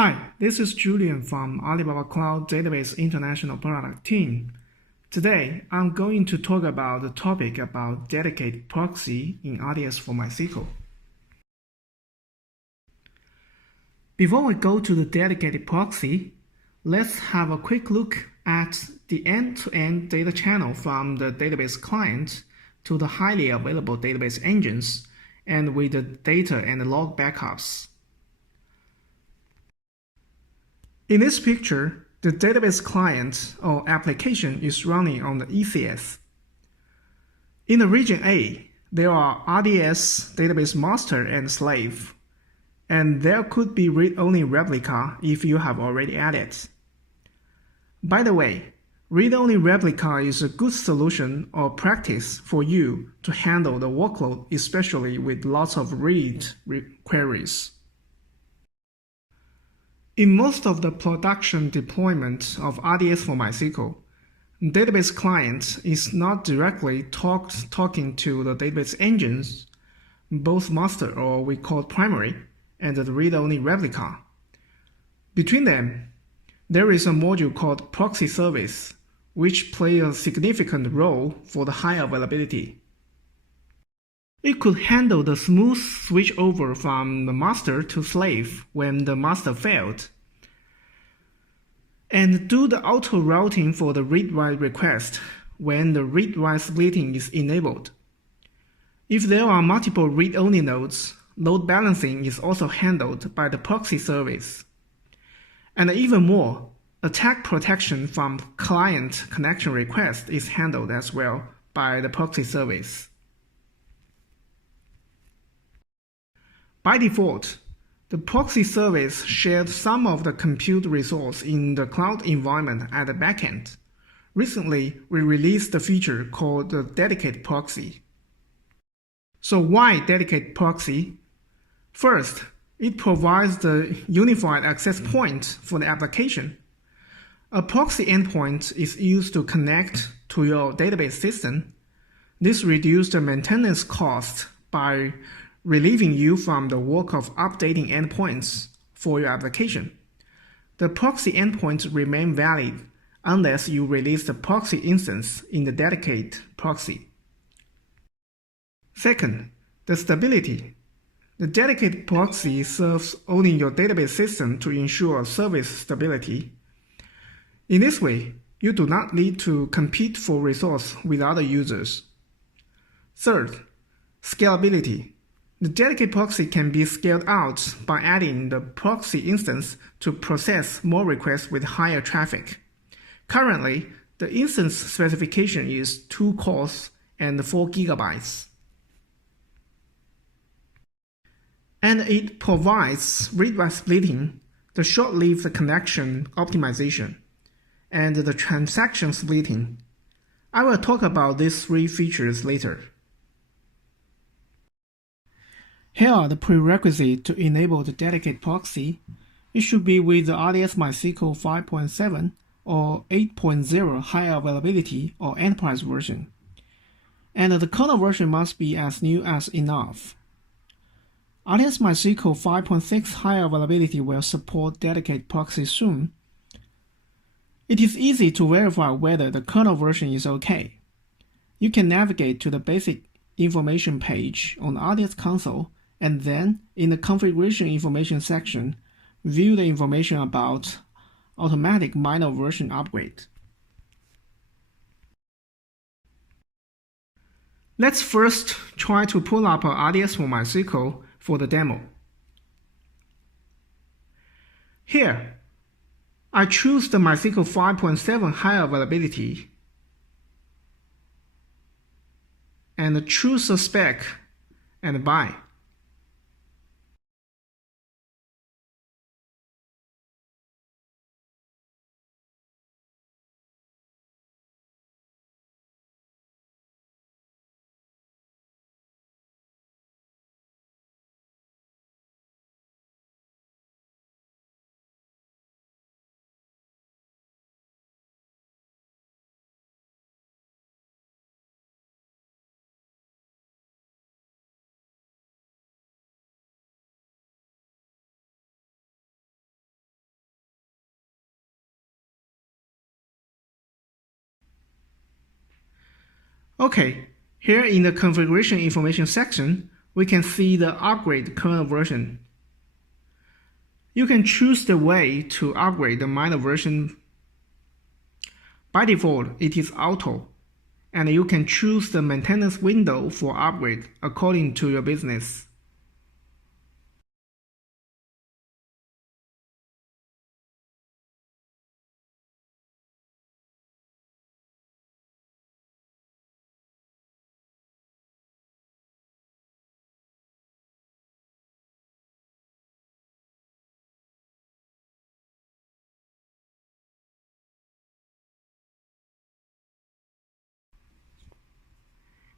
Hi, this is Julian from Alibaba Cloud Database International Product Team. Today, I'm going to talk about the topic about dedicated proxy in RDS for MySQL. Before we go to the dedicated proxy, let's have a quick look at the end-to-end data channel from the database client to the highly available database engines and with the data and log backups. In this picture, the database client or application is running on the ECS. In the region A, there are RDS database master and slave, and there could be read-only replica if you have already added. By the way, read-only replica is a good solution or practice for you to handle the workload, especially with lots of read queries. In most of the production deployment of RDS for MySQL, database client is not directly talking to the database engines, both master or we call primary, and the read-only replica. Between them, there is a module called proxy service, which plays a significant role for the high availability. It could handle the smooth switch over from the master to slave when the master failed, and do the auto routing for the read-write request when the read-write splitting is enabled. If there are multiple read-only nodes, load balancing is also handled by the proxy service. And even more, attack protection from client connection request is handled as well by the proxy service. By default, the proxy service shared some of the compute resource in the cloud environment at the backend. Recently, we released a feature called the Dedicated Proxy. So why Dedicated Proxy? First, it provides the unified access point for the application. A proxy endpoint is used to connect to your database system. This reduces the maintenance cost by relieving you from the work of updating endpoints for your application. The proxy endpoints remain valid unless you release the proxy instance in the dedicated proxy. Second, the stability. The dedicated proxy serves only your database system to ensure service stability. In this way, you do not need to compete for resource with other users. Third, scalability. The dedicated proxy can be scaled out by adding the proxy instance to process more requests with higher traffic. Currently, the instance specification is 2 cores and 4 gigabytes. And it provides read-write splitting, the short-lived connection optimization, and the transaction splitting. I will talk about these 3 features later. Here are the prerequisites to enable the dedicated proxy. It should be with the RDS MySQL 5.7 or 8.0 high availability or enterprise version. And the kernel version must be as new as enough. RDS MySQL 5.6 high availability will support dedicated proxy soon. It is easy to verify whether the kernel version is okay. You can navigate to the basic information page on the RDS console, and then in the configuration information section, view the information about automatic minor version upgrade. Let's first try to pull up a RDS for MySQL for the demo. Here, I choose the MySQL 5.7 high availability and choose the spec and buy. Okay, here in the configuration information section, we can see the upgrade kernel version. You can choose the way to upgrade the minor version. By default, it is auto, and you can choose the maintenance window for upgrade according to your business.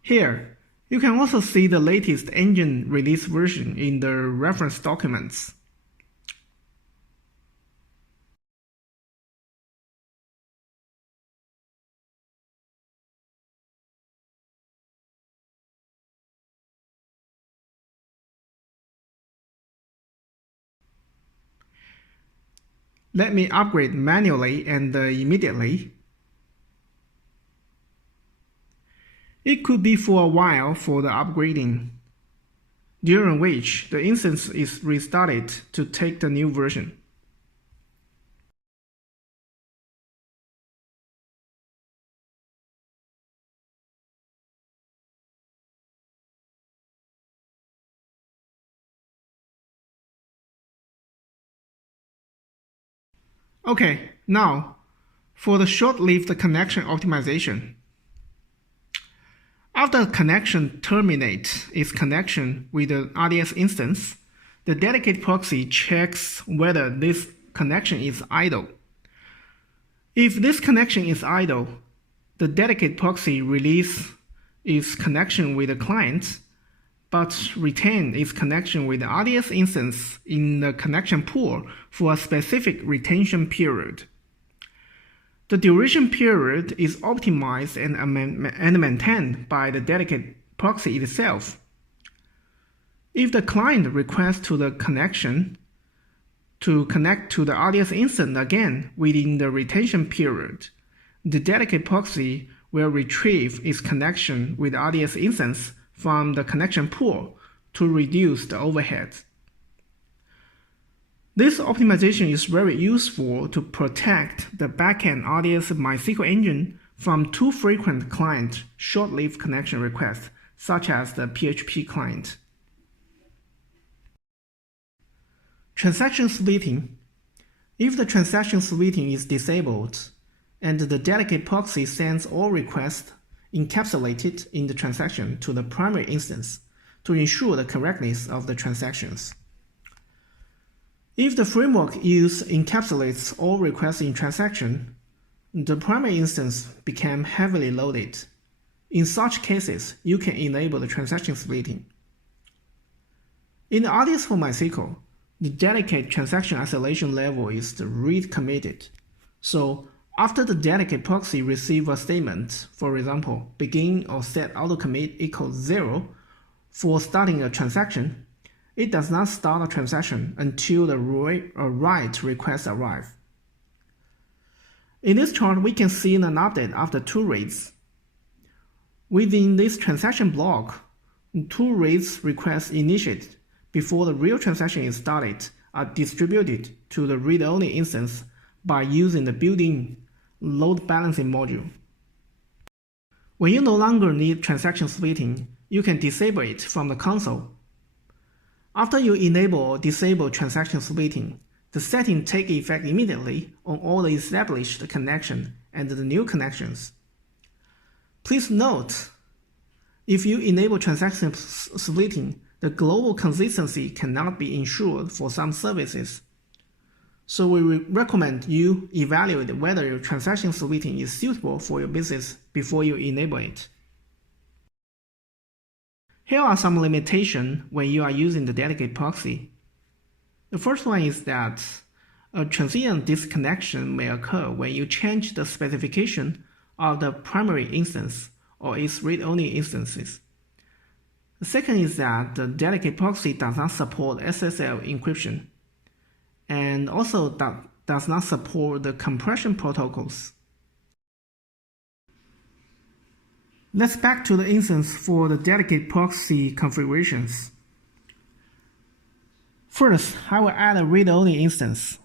Here, you can also see the latest engine release version in the reference documents. Let me upgrade manually and immediately. It could be for a while for the upgrading, during which the instance is restarted to take the new version. Okay, now for the short-lived connection optimization. After a connection terminates its connection with the RDS instance, the dedicated proxy checks whether this connection is idle. If this connection is idle, the dedicated proxy releases its connection with the client, but retains its connection with the RDS instance in the connection pool for a specific retention period. The duration period is optimized and maintained by the dedicated proxy itself. If the client requests to the connection to connect to the RDS instance again within the retention period, the dedicated proxy will retrieve its connection with the RDS instance from the connection pool to reduce the overhead. This optimization is very useful to protect the backend RDS MySQL engine from too frequent client short-lived connection requests, such as the PHP client. Transaction splitting. If the transaction splitting is disabled, and the dedicated proxy sends all requests encapsulated in the transaction to the primary instance to ensure the correctness of the transactions. If the framework use encapsulates all requests in transaction, the primary instance became heavily loaded. In such cases, you can enable the transaction splitting. In the RDS for MySQL, the dedicated transaction isolation level is the read committed. So after the dedicated proxy receives a statement, for example, begin or set autocommit equals 0 for starting a transaction, it does not start a transaction until the write request arrives. In this chart, we can see an update after 2 reads. Within this transaction block, 2 reads requests initiated before the real transaction is started are distributed to the read-only instance by using the built-in load balancing module. When you no longer need transaction splitting, you can disable it from the console. After you enable or disable transaction splitting, the setting takes effect immediately on all the established connections and the new connections. Please note, if you enable transaction splitting, the global consistency cannot be ensured for some services. So we recommend you evaluate whether your transaction splitting is suitable for your business before you enable it. Here are some limitations when you are using the dedicated proxy. The first one is that a transient disconnection may occur when you change the specification of the primary instance or its read-only instances. The second is that the dedicated proxy does not support SSL encryption and also does not support the compression protocols. Let's back to the instance for the dedicated proxy configurations. First, I will add a read-only instance.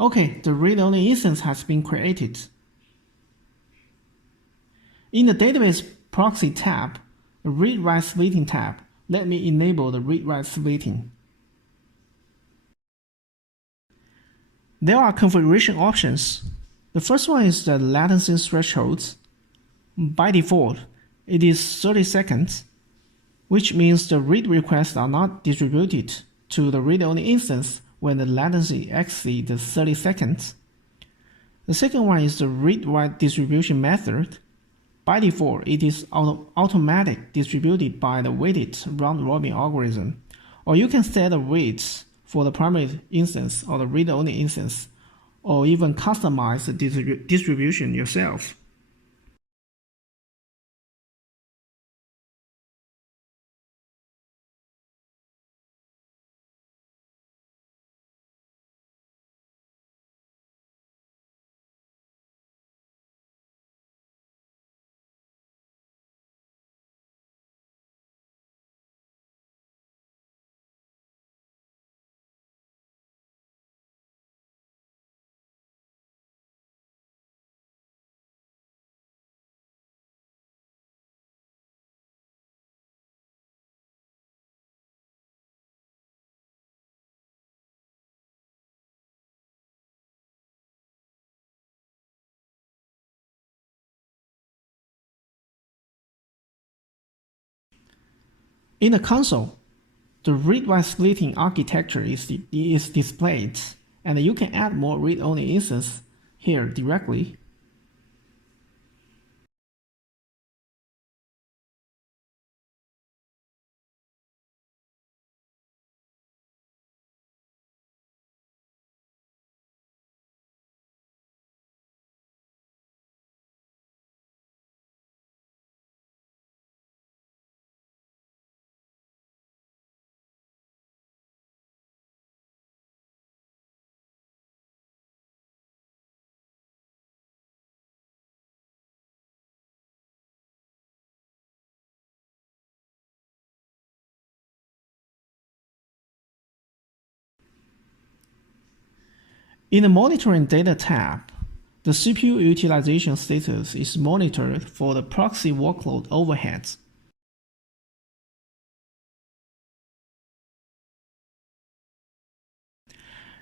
Okay, the read-only instance has been created. In the Database Proxy tab, the Read-Write Splitting tab, let me enable the Read-Write Splitting. There are configuration options. The first one is the latency threshold. By default, it is 30 seconds, which means the read requests are not distributed to the read-only instance when the latency exceeds 30 seconds. The second one is the read-write distribution method. By default, it is automatic distributed by the weighted round-robin algorithm, or you can set the weights for the primary instance or the read-only instance, or even customize the distribution yourself. In the console, the read-write splitting architecture is displayed, and you can add more read-only instances here directly. In the Monitoring Data tab, the CPU utilization status is monitored for the proxy workload overheads.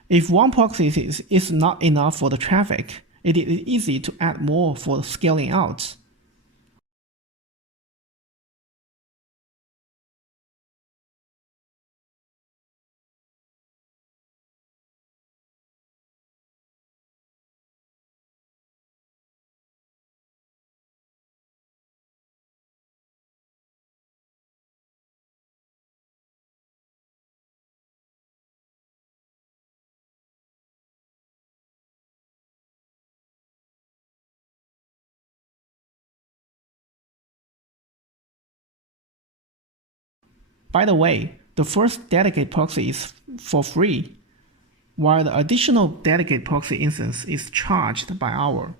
If one proxy is not enough for the traffic, it is easy to add more for scaling out. By the way, the first dedicated proxy is for free, while the additional dedicated proxy instance is charged by hour.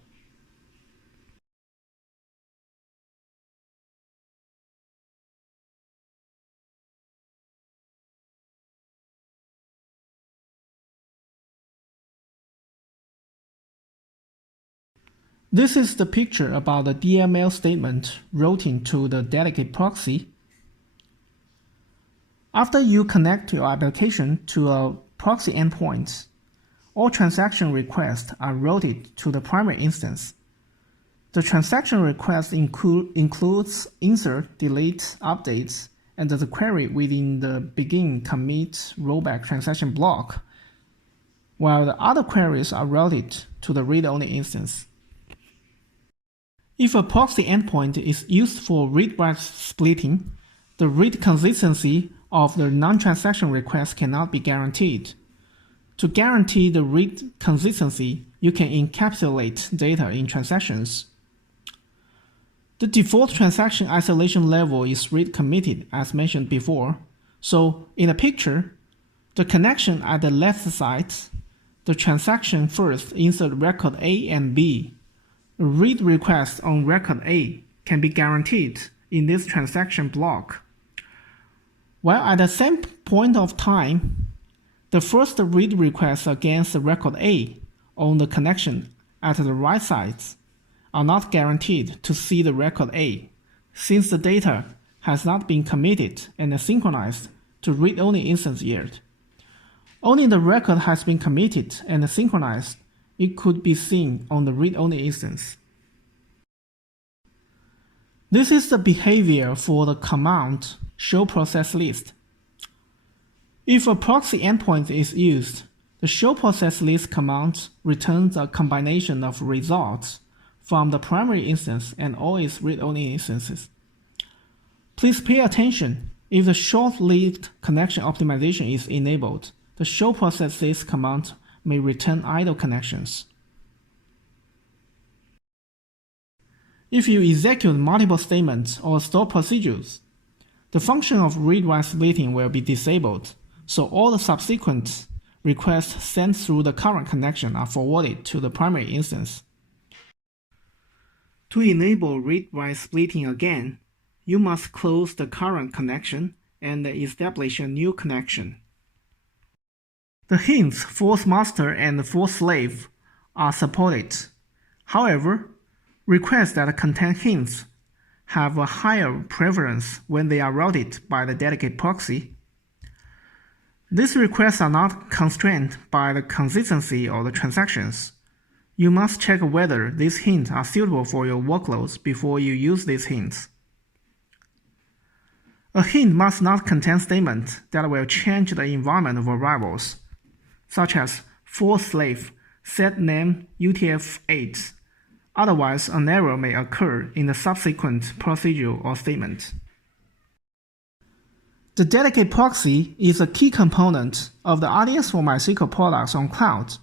This is the picture about the DML statement routing to the dedicated proxy. After you connect your application to a proxy endpoint, all transaction requests are routed to the primary instance. The transaction request includes insert, delete, updates, and the query within the begin, commit, rollback transaction block. while the other queries are routed to the read-only instance. If a proxy endpoint is used for read-write splitting, the read consistency of the non-transaction request cannot be guaranteed. To guarantee the read consistency, you can encapsulate data in transactions. The default transaction isolation level is read committed as mentioned before. So in the picture, the connection at the left side, the transaction first insert record A and B. A read request on record A can be guaranteed in this transaction block. While at the same point of time, the first read request against the record A on the connection at the right side are not guaranteed to see the record A, since the data has not been committed and synchronized to read-only instance yet. Only the record has been committed and synchronized, it could be seen on the read-only instance. This is the behavior for the command show process list. If a proxy endpoint is used, the show process list command returns a combination of results from the primary instance and all its read-only instances. Please pay attention. If the short-lived connection optimization is enabled, the show process list command may return idle connections. If you execute multiple statements or store procedures, the function of read-write splitting will be disabled, so all the subsequent requests sent through the current connection are forwarded to the primary instance. To enable read-write splitting again, you must close the current connection and establish a new connection. The hints false master and false slave are supported. However, requests that contain hints have a higher preference when they are routed by the dedicated proxy. These requests are not constrained by the consistency of the transactions. You must check whether these hints are suitable for your workloads before you use these hints. A hint must not contain statements that will change the environment variables, such as false slave, set name UTF-8. Otherwise, an error may occur in the subsequent procedure or statement. The dedicated proxy is a key component of the RDS for MySQL products on cloud.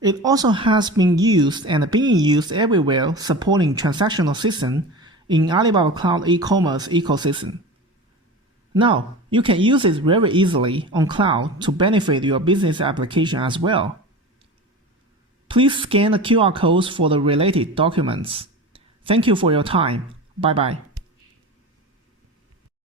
It also has been used and being used everywhere supporting transactional system in Alibaba Cloud e-commerce ecosystem. Now, you can use it very easily on cloud to benefit your business application as well. Please scan the QR codes for the related documents. Thank you for your time. Bye-bye.